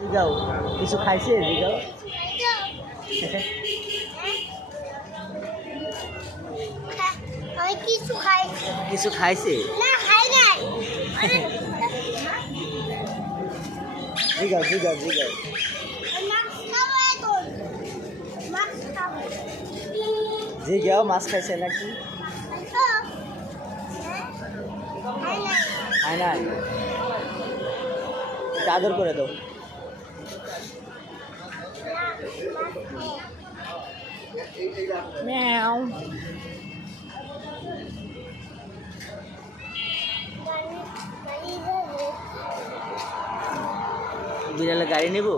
জিগাও কিছু খাইছে জিগাও আমি কিছু খাইছি কিছু খাইছে না খাই নাই জিগাও জিগাও জিগাও মাছ খাবো এখন মাছ খাবো জিগাও মাছ খাইছে নাকি খাই নাই একটু আদর করে দাও ম্যাও বিড়ালে গাড়ি নেব